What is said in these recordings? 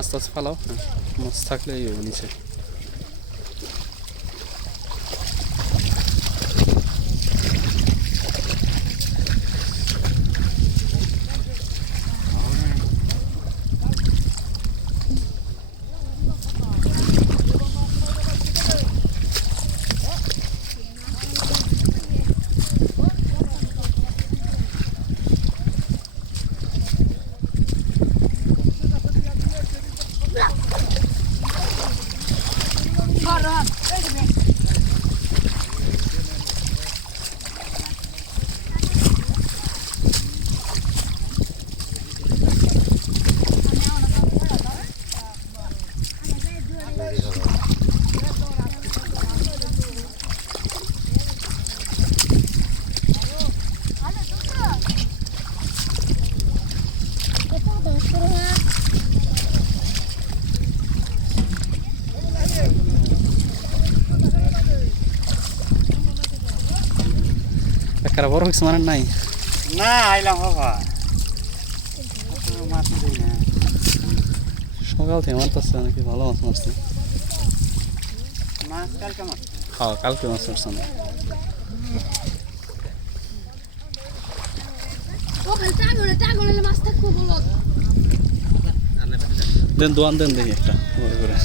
আস্তে আস্তে ফালাও, হ্যাঁ মাছ থাকলে এই হবে নিচে। একটা বড় কিছু মানে নাই না আইলাম বাবা মাছ দিই না সকাল থেকে মারতেছে নাকি ভালো মাছ মারছে মাছ কালকে মাছ হ্যাঁ কালকে মাছ মারছে না দেন দোয়ান দেন দেখি একটা বড় করে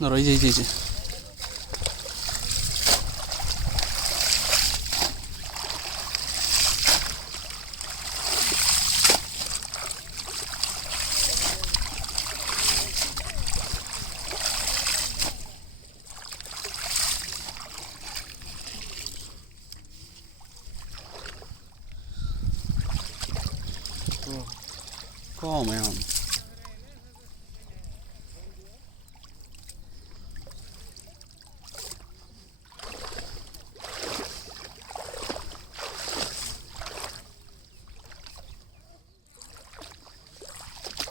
ধরো এই যে এই যে কম এখন